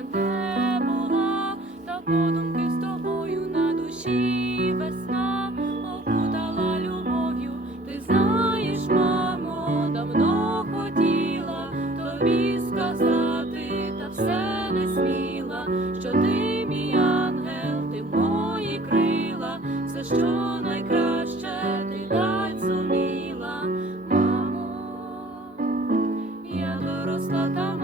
я не була, та подумки з тобою на душі. Весна опутала любов'ю, ти знаєш, мамо, давно хотіла тобі сказати, та все не сміла, що ти мій ангел, мої крила, все що найкраще ти дать зуміла, мамо, я доросла там.